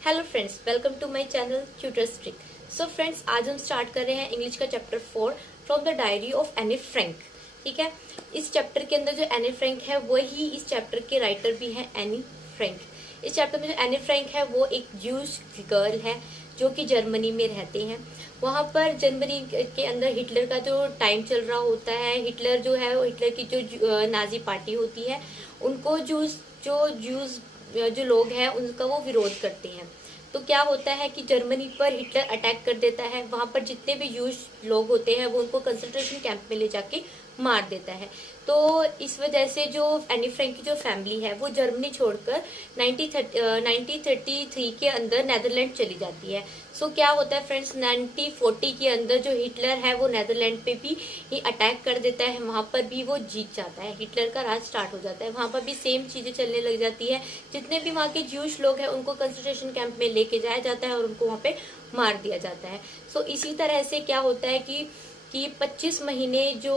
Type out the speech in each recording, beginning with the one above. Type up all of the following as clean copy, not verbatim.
Hello friends, welcome to my channel tutors trick. So friends, आज हम start कर रहे हैं इंग्लिश का chapter 4 from the diary of Anne Frank. ठीक है, इस चैप्टर के अंदर जो एनी फ्रैंक है वही इस चैप्टर के राइटर भी हैं एनी फ्रैंक। इस चैप्टर में जो एनी फ्रैंक है वो एक ज्यूश गर्ल है जो कि जर्मनी में रहते हैं। वहां पर जर्मनी के अंदर हिटलर का जो टाइम चल रहा होता है, हिटलर जो है, हिटलर की जो नाजी पार्टी होती है, उनको जूस जो लोग हैं उनका वो विरोध करते हैं। तो क्या होता है कि जर्मनी पर हिटलर अटैक कर देता है, वहां पर जितने भी यूज लोग होते हैं वो उनको कंसंट्रेशन कैंप में ले जाके मार देता है। तो इस वजह से जो एनी फ्रैंक की जो फैमिली है वो जर्मनी छोड़कर 1933 के अंदर नेदरलैंड चली जाती है। सो क्या होता है फ्रेंड्स, 1940 के अंदर जो हिटलर है वो नेदरलैंड पे भी ही अटैक कर देता है, वहां पर भी वो जीत जाता है, हिटलर का राज स्टार्ट हो जाता है। वहां पर भी सेम चीजें चलने लग जाती है, जितने भी वहां के ज्यूश लोग हैं उनको कंसंट्रेशन कैंप में लेके जाया जाता है और उनको वहां पे मार दिया जाता है। सो इसी तरह से क्या होता है कि 25 महीने जो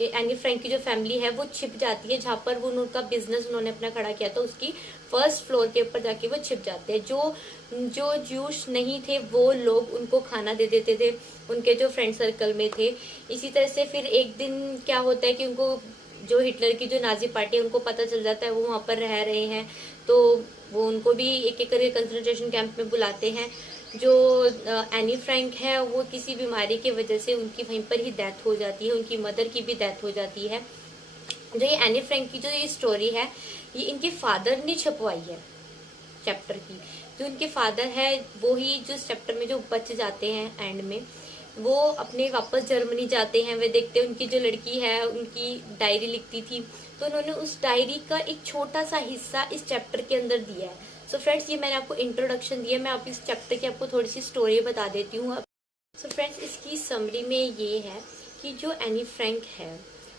एनी फ्रैंक की जो फैमिली है वो छिप जाती है, जहां पर वो उनका बिजनेस उन्होंने अपना खड़ा किया था उसकी फर्स्ट फ्लोर के ऊपर जाके वो छिप जाते हैं। जो ज्यूश नहीं थे वो लोग उनको खाना दे देते थे, उनके जो फ्रेंड सर्कल में थे। इसी तरह से फिर एक दिन क्या होता है कि उनको जो हिटलर की जो नाजी पार्टी है उनको पता चल जाता है वो वहां पर रह रहे हैं, तो वो उनको भी एक एक करके कंसंट्रेशन कैंप में बुलाते हैं। जो एनी फ्रैंक है वो किसी बीमारी की वजह से उनकी वहीं पर ही डेथ हो जाती है, उनकी मदर की भी डेथ हो जाती है। जो ये एनी फ्रैंक की जो ये स्टोरी है ये इनके फादर ने छपवाई है चैप्टर की। जो उनके फादर है वो ही जो चैप्टर में जो बच जाते हैं एंड में, वो अपने वापस जर्मनी जाते हैं। वे देखते हैं उनकी जो लड़की है उनकी डायरी लिखती थी, तो उन्होंने उस डायरी का एक छोटा सा हिस्सा इस चैप्टर के अंदर दिया है। सो फ्रेंड्स, ये मैंने आपको इंट्रोडक्शन दिया, मैं आप इस चैप्टर की आपको थोड़ी सी स्टोरी बता देती हूँ। सो फ्रेंड्स, इसकी समरी में ये है कि जो एनी फ्रैंक है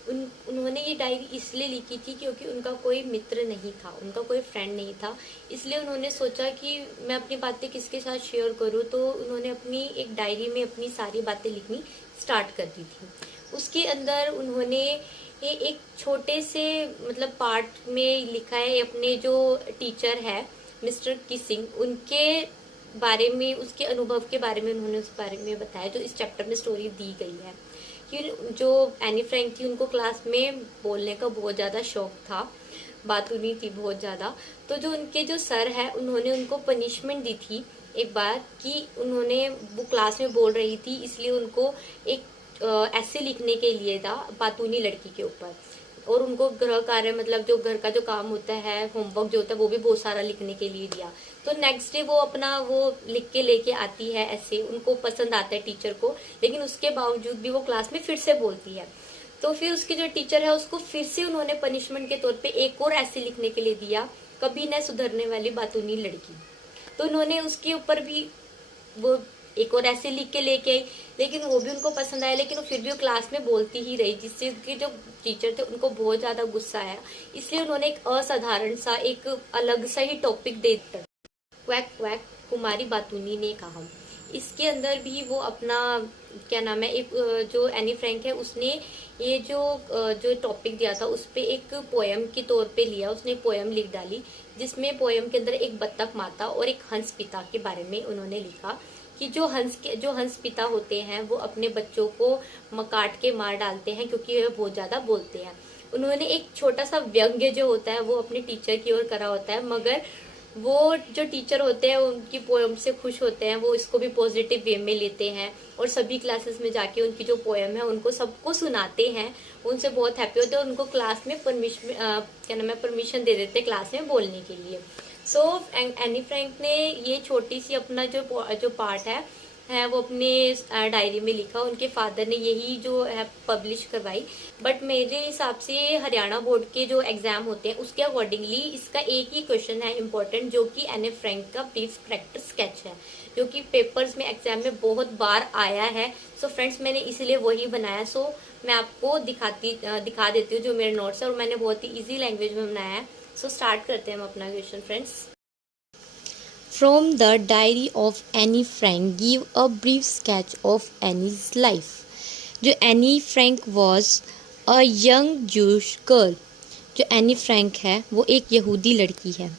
उन्होंने ये डायरी इसलिए लिखी थी क्योंकि उनका कोई मित्र नहीं था, उनका कोई फ्रेंड नहीं था। इसलिए उन्होंने सोचा कि मैं अपनी बातें किसके साथ शेयर करूँ, तो उन्होंने अपनी एक डायरी में अपनी सारी बातें लिखनी स्टार्ट कर दी थी। उसके अंदर उन्होंने ये एक छोटे से मतलब पार्ट में लिखा है अपने जो टीचर है मिस्टर किसिंग, उनके बारे में, उसके अनुभव के बारे में उन्होंने उस बारे में बताया, जो इस चैप्टर में स्टोरी दी गई है। कि जो एनी फ्रैंक थी उनको क्लास में बोलने का बहुत ज़्यादा शौक था, बातूनी थी बहुत ज़्यादा। तो जो उनके जो सर है उन्होंने उनको पनिशमेंट दी थी एक बार कि उन्होंने वो क्लास में बोल रही थी, इसलिए उनको एक ऐसे लिखने के लिए था बातूनी लड़की के ऊपर, और उनको गृह कार्य मतलब जो घर का जो काम होता है, होमवर्क जो होता है वो भी बहुत सारा लिखने के लिए दिया। तो नेक्स्ट डे वो अपना वो लिख के लेके आती है, ऐसे उनको पसंद आता है टीचर को, लेकिन उसके बावजूद भी वो क्लास में फिर से बोलती है। तो फिर उसके जो टीचर है उसको फिर से उन्होंने पनिशमेंट के तौर पे एक और ऐसे लिखने के लिए दिया, कभी न सुधरने वाली बातूनी लड़की। तो उन्होंने उसके ऊपर भी वो एक और ऐसे लिख के लेके आई, लेकिन वो भी उनको पसंद आया, लेकिन वो फिर भी वो क्लास में बोलती ही रही, जिससे उनके जो टीचर थे उनको बहुत ज्यादा गुस्सा आया। इसलिए उन्होंने एक असाधारण सा एक अलग सा ही टॉपिक दे दिया, क्वैक क्वैक कुमारी बातूनी ने कहा। इसके अंदर भी वो अपना क्या नाम है, एक जो एनी फ्रैंक है उसने ये जो टॉपिक दिया था उस पे एक पोयम के तौर पे लिया, उसने पोयम लिख डाली, जिसमें पोयम के अंदर एक बत्तख माता और एक हंस पिता के बारे में उन्होंने लिखा कि जो हंस पिता होते हैं वो अपने बच्चों को काट के मार डालते हैं क्योंकि वे बहुत ज्यादा बोलते हैं। उन्होंने एक छोटा सा व्यंग्य जो होता है वो अपने टीचर की ओर करा होता है, मगर वो जो टीचर होते हैं उनकी पोएम से खुश होते हैं, वो इसको भी पॉजिटिव वे में लेते हैं और सभी क्लासेस में जाके उनकी जो पोएम है उनको सबको सुनाते हैं, उनसे बहुत हैप्पी होते हैं, उनको क्लास में परमिशन दे देते हैं क्लास में बोलने के लिए। सो एनी फ्रैंक ने ये छोटी सी अपना जो पार्ट है वो अपने डायरी में लिखा, उनके फादर ने यही जो है पब्लिश करवाई। बट मेरे हिसाब से हरियाणा बोर्ड के जो एग्जाम होते हैं उसके अकॉर्डिंगली इसका एक ही क्वेश्चन है इम्पोर्टेंट, जो कि एनी फ्रैंक का ब्रीफ कैरेक्टर स्केच है, जो कि पेपर्स में एग्जाम में बहुत बार आया है। सो फ्रेंड्स, मैंने इसलिए वही बनाया। सो मैं आपको दिखा देती हूँ जो मेरे नोट्स है, और मैंने बहुत ही ईजी लैंग्वेज में बनाया है। सो स्टार्ट करते हैं हम अपना question friends. From the diary of Annie Frank, give a brief sketch of Annie's life. जो Annie Frank was a young Jewish girl. जो Annie Frank है वो एक यहूदी लड़की है।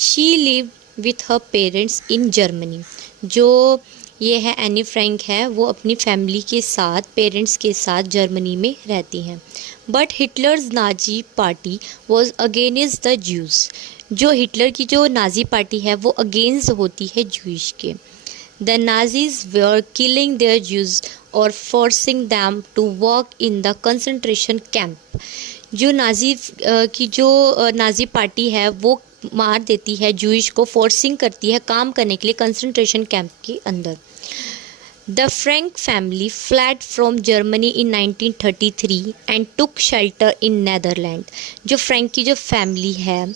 She lived with her parents in Germany. जो ये है एनी फ्रैंक है, वो अपनी फैमिली के साथ, पेरेंट्स के साथ जर्मनी में रहती हैं। But Hitler's Nazi party was against the Jews. जो हिटलर की जो नाजी पार्टी है वो अगेंस्ट होती है ज्यूइश के। The Nazis were killing their Jews और forcing them to work in the concentration camp. जो नाजी की जो नाजी पार्टी है वो मार देती है ज्यूइश को, फोर्सिंग करती है काम करने के लिए कंसंट्रेशन कैंप के अंदर। The Frank family fled from Germany in 1933 and took shelter in Netherland. जो फ्रैंक की जो फैमिली है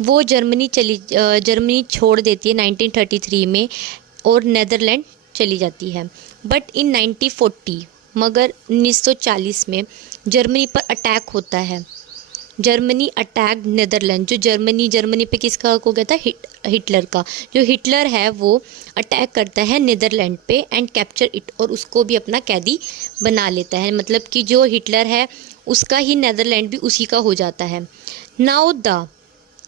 वो जर्मनी छोड़ देती है 1933 में और नेदरलैंड चली जाती है। बट इन 1940 मगर 1940 में जर्मनी पर अटैक होता है। Germany attack Netherland. जो जर्मनी पे किसका हो गया था? हिटलर का। जो हिटलर है वो अटैक करता है नेदरलैंड पे एंड कैप्चर इट, और उसको भी अपना कैदी बना लेता है। मतलब कि जो हिटलर है उसका ही नेदरलैंड भी उसी का हो जाता है। Now the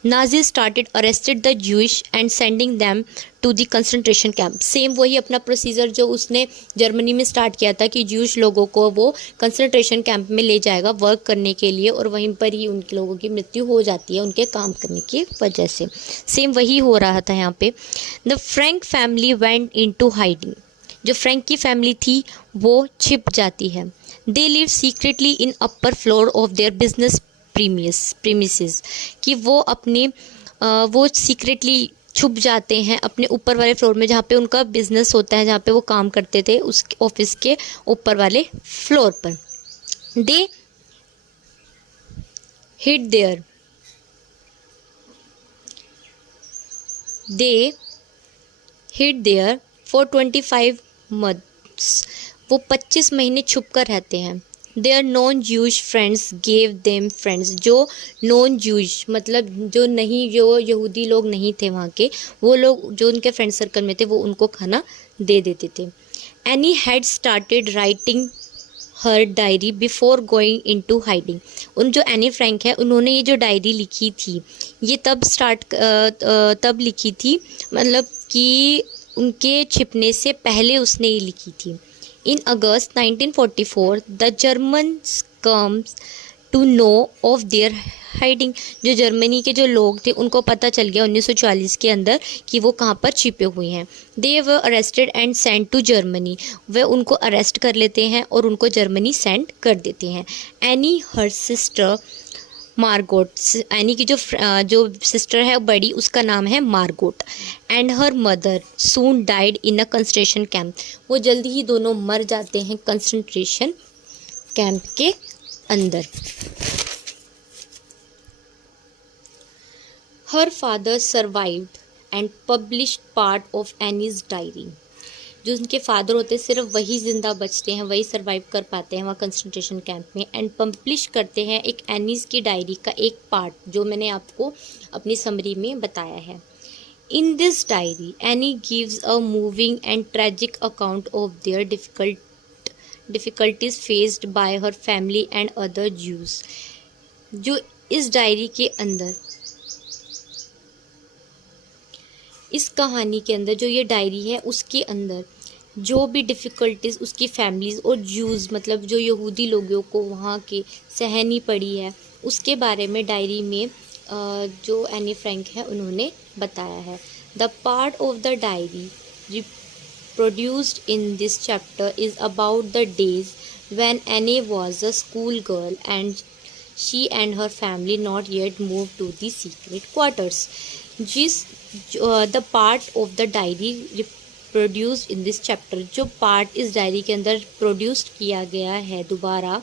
Nazis started arrested the Jewish and sending them to the concentration camp। Same वही अपना प्रोसीजर जो उसने जर्मनी में स्टार्ट किया था कि ज्यूश लोगों को वो कंसंट्रेशन कैंप में ले जाएगा वर्क करने के लिए, और वहीं पर ही उन लोगों की मृत्यु हो जाती है उनके काम करने की वजह से। सेम वही हो रहा था यहाँ पे। The Frank family went into hiding. जो फ्रैंक की फैमिली थी वो छिप जाती है। They live secretly in upper floor of their business premises. कि वो अपने वो सीक्रेटली छुप जाते हैं अपने ऊपर वाले फ्लोर में, जहाँ पे उनका बिजनेस होता है, जहाँ पे वो काम करते थे उस ऑफिस के ऊपर वाले फ्लोर पर। They hid there for 25 months। वो 25 महीने छुप कर रहते हैं। Their non Jewish friends gave them friends. जो नॉन ज्यूश मतलब जो यहूदी लोग नहीं थे वहाँ के, वो लोग जो उनके फ्रेंड सर्कल में थे वो उनको खाना दे देते थे। Any had started writing her diary before going into hiding. उन जो एनी फ्रैंक है उन्होंने ये जो डायरी लिखी थी ये तब लिखी थी, मतलब कि उनके छिपने से पहले उसने ये लिखी थी। In August 1944, the Germans comes to know of their hiding। जो जर्मनी के जो लोग थे उनको पता चल गया 1940 के अंदर कि वो कहाँ पर छिपे हुए हैं। They were arrested and sent to Germany। वे उनको अरेस्ट कर लेते हैं और उनको जर्मनी सेंड कर देते हैं। Any her sister Margot. Any की जो सिस्टर है बड़ी उसका नाम है Margot. And her mother soon died in a concentration camp. वो जल्दी ही दोनों मर जाते हैं कंसंट्रेशन कैंप के अंदर। Her father survived and published part of Annie's diary. जो उनके फादर होते हैं सिर्फ वही ज़िंदा बचते हैं, वही सर्वाइव कर पाते हैं वहाँ कंसंट्रेशन कैंप में, एंड पब्लिश करते हैं एक एनीज़ की डायरी का एक पार्ट जो मैंने आपको अपनी समरी में बताया है। In this diary any gives a moving and tragic account of their difficulties faced by her family and other Jews. जो इस डायरी के अंदर, इस कहानी के अंदर जो ये डायरी है उसके अंदर जो भी डिफ़िकल्टीज़ उसकी फैमिलीज़ और ज्यूज़ मतलब जो यहूदी लोगों को वहाँ के सहनी पड़ी है उसके बारे में डायरी में जो एनी फ्रैंक है उन्होंने बताया है। The part of the diary reproduced in this chapter is about the days when Annie was a school girl and she and her family not yet moved to the secret quarters। the part of the diary reproduced in this chapter, जो part इस diary के अंदर produced किया गया है दोबारा,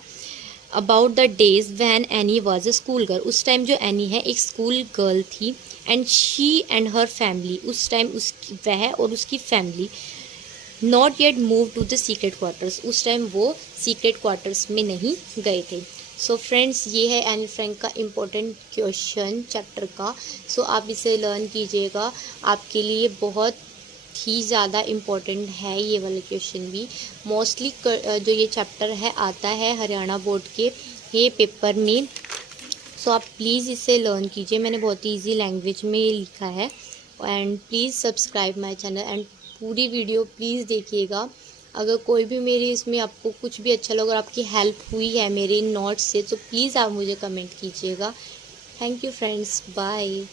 about the days when Anne was a school girl. उस time जो एनी है एक स्कूल गर्ल थी, and she and her family, उस टाइम उसकी वह और उसकी family not yet move to the secret quarters, उस टाइम वो सीक्रेट क्वार्टर्स में नहीं गए थे। सो फ्रेंड्स ये है एनी फ्रैंक का इम्पोर्टेंट क्वेश्चन चैप्टर का। सो आप इसे लर्न कीजिएगा, आपके लिए बहुत ही ज़्यादा इम्पोर्टेंट है ये वाला क्वेश्चन भी। मोस्टली जो ये चैप्टर है आता है हरियाणा बोर्ड के ये पेपर में। सो आप प्लीज़ इसे लर्न कीजिए, मैंने बहुत ही ईजी लैंग्वेज में लिखा है and please subscribe my channel and पूरी वीडियो प्लीज़ देखिएगा। अगर कोई भी मेरी इसमें आपको कुछ भी अच्छा लगा और आपकी हेल्प हुई है मेरे इन नोट्स से तो प्लीज़ आप मुझे कमेंट कीजिएगा। Thank you friends, bye.